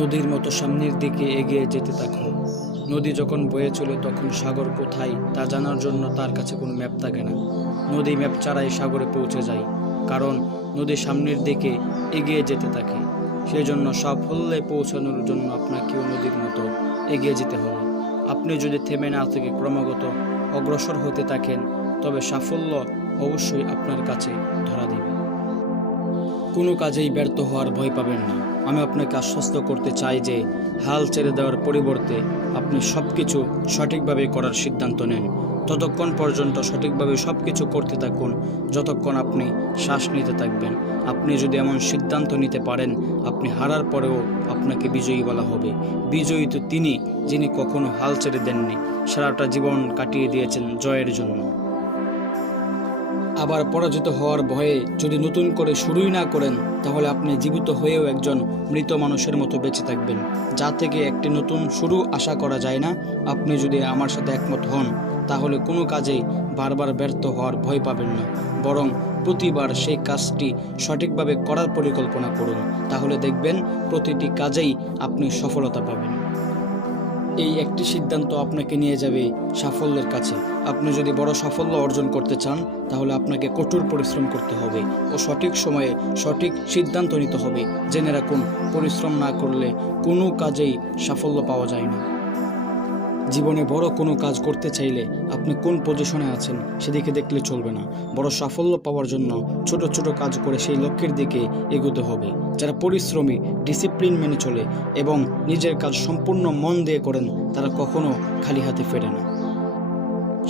নদীর মতো সামনের দিকে এগিয়ে যেতে থাকুন নদী যখন বয়ে চলে তখন সাগর কোথায় তা জানার জন্য তার কাছে কোনো ম্যাপ থাকে না। নদী ম্যাপ ছাড়াই সাগরে পৌঁছে যায়, কারণ নদী সামনের দিকে এগিয়ে যেতে থাকে। সেই জন্য সাফল্যে পৌঁছানোর জন্য আপনাকেও নদীর মতো এগিয়ে যেতে হবে। আপনি যদি থেমে না থেকে ক্রমাগত অগ্রসর হতে থাকেন, তবে সাফল্য অবশ্যই আপনার কাছে ধরা দেবে। কোনো কাজেই ব্যর্থ হওয়ার ভয় পাবেন না। আমি আপনাকে আশ্বস্ত করতে চাই যে হাল ছেড়ে দেওয়ার পরিবর্তে আপনি সব কিছু সঠিকভাবে করার সিদ্ধান্ত নেন। ততক্ষণ পর্যন্ত সঠিকভাবে সব কিছু করতে থাকুন, যতক্ষণ আপনি শ্বাস নিতে থাকবেন। আপনি যদি এমন সিদ্ধান্ত নিতে পারেন, আপনি হারার পরেও আপনাকে বিজয়ী বলা হবে। বিজয়ী তো তিনি, যিনি কখনো হাল ছেড়ে দেননি, সারাটা জীবন কাটিয়ে দিয়েছেন জয়ের জন্য। আবার পরাজিত হওয়ার ভয়ে যদি নতুন করে শুরুই না করেন, তাহলে আপনি জীবিত হয়েও একজন মৃত মানুষের মতো বেঁচে থাকবেন। যা থেকে একটি নতুন শুরু আশা করা যায় না, আপনি যদি আমার সাথে একমত হন, তাহলে কোনো কাজেই বারবার ব্যর্থ হওয়ার ভয় পাবেন না। বরং প্রতিবার সেই কাজটি সঠিকভাবে করার পরিকল্পনা করুন, তাহলে দেখবেন প্রতিটি কাজেই আপনি সফলতা পাবেন। এই একটি সিদ্ধান্ত আপনাকে নিয়ে যাবে সাফল্যের কাছে। আপনি যদি বড় সাফল্য অর্জন করতে চান, তাহলে আপনাকে কঠোর পরিশ্রম করতে হবে ও সঠিক সময়ে সঠিক সিদ্ধান্ত নিতে হবে। জেনে রাখুন, পরিশ্রম না করলে কোনো কাজেই সাফল্য পাওয়া যায় না। জীবনে বড় কোনো কাজ করতে চাইলে আপনি কোন পজিশনে আছেন সেদিকে দেখলে চলবে না। বড় সাফল্য পাওয়ার জন্য ছোট ছোট কাজ করে সেই লক্ষ্যের দিকে এগোতে হবে। যারা পরিশ্রমী ডিসিপ্লিন মেনে চলে এবং নিজের কাজ সম্পূর্ণ মন দিয়ে করেন, তারা কখনো খালি হাতে ফেরে না।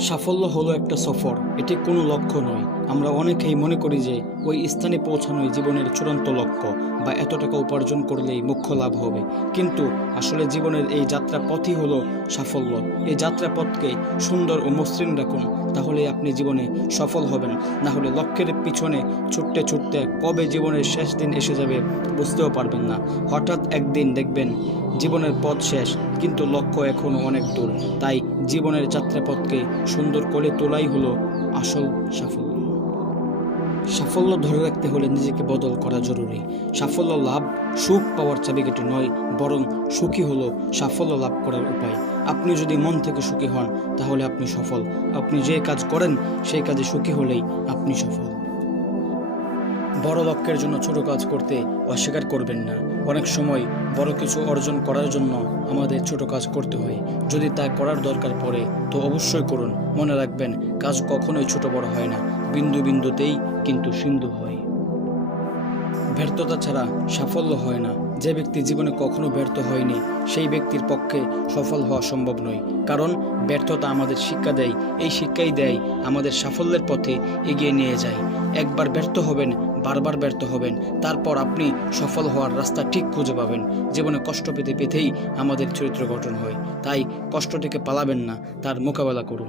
সাফল্য হলো একটা সফর, এটি কোনো লক্ষ্য নয়। আমরা অনেকেই মনে করি যে ওই স্থানে পৌঁছানোই জীবনের চূড়ান্ত লক্ষ্য বা এত টাকা উপার্জন করলেই মুখ্য লাভ হবে। কিন্তু আসলে জীবনের এই যাত্রা পথই হলো সাফল্য। এই যাত্রা পথকে সুন্দর ও মসৃণ রাখুন। তাহলে আপনি জীবনে সফল হবেন। না হলে লক্ষ্যের পিছনে ছুটতে ছুটতে কবে জীবনের শেষ দিন এসে যাবে বুঝতেও পারবেন না। হঠাৎ একদিন দেখবেন জীবনের পথ শেষ, কিন্তু লক্ষ্য এখনও অনেক দূর। তাই জীবনের যাত্রাপথকে সুন্দর করে তোলাই হলো আসল সাফল্য। সাফল্য ধরে রাখতে হলে নিজেকে বদল করা জরুরি। সাফল্য লাভ সুখ পাওয়ার চাবিকাঠি নয়, বরং সুখী হলো সাফল্য লাভ করার উপায়। আপনি যদি মন থেকে সুখী হন, তাহলে আপনি সফল। আপনি যে কাজ করেন, সেই কাজে সুখী হলেই আপনি সফল। বড় লক্ষ্যের জন্য ছোট কাজ করতে অস্বীকার করবেন না। অনেক সময় বড় কিছু অর্জন করার জন্য আমাদের ছোট কাজ করতে হয়। যদি তা করার দরকার পড়ে, তো অবশ্যই করুন। মনে রাখবেন, কাজ কখনোই ছোট বড় হয় না। বিন্দু বিন্দুতেই কিন্তু সিন্ধু হয়। ব্যর্থতা ছাড়া সাফল্য হয় না। যে ব্যক্তি জীবনে কখনো ব্যর্থ হয়নি, সেই ব্যক্তির পক্ষে সফল হওয়া সম্ভব নয়। কারণ ব্যর্থতা আমাদের শিক্ষা দেয়, এই শিক্ষাই দেয় আমাদের সাফল্যের পথে এগিয়ে নিয়ে যায়। একবার ব্যর্থ হবেন, বারবার ব্যর্থ হবেন, তারপর আপনি সফল হওয়ার রাস্তা ঠিক খুঁজে পাবেন। জীবনে কষ্ট পেতে পেতেই আমাদের চরিত্র গঠন হয়। তাই কষ্ট থেকে পালাবেন না, তার মোকাবেলা করুন।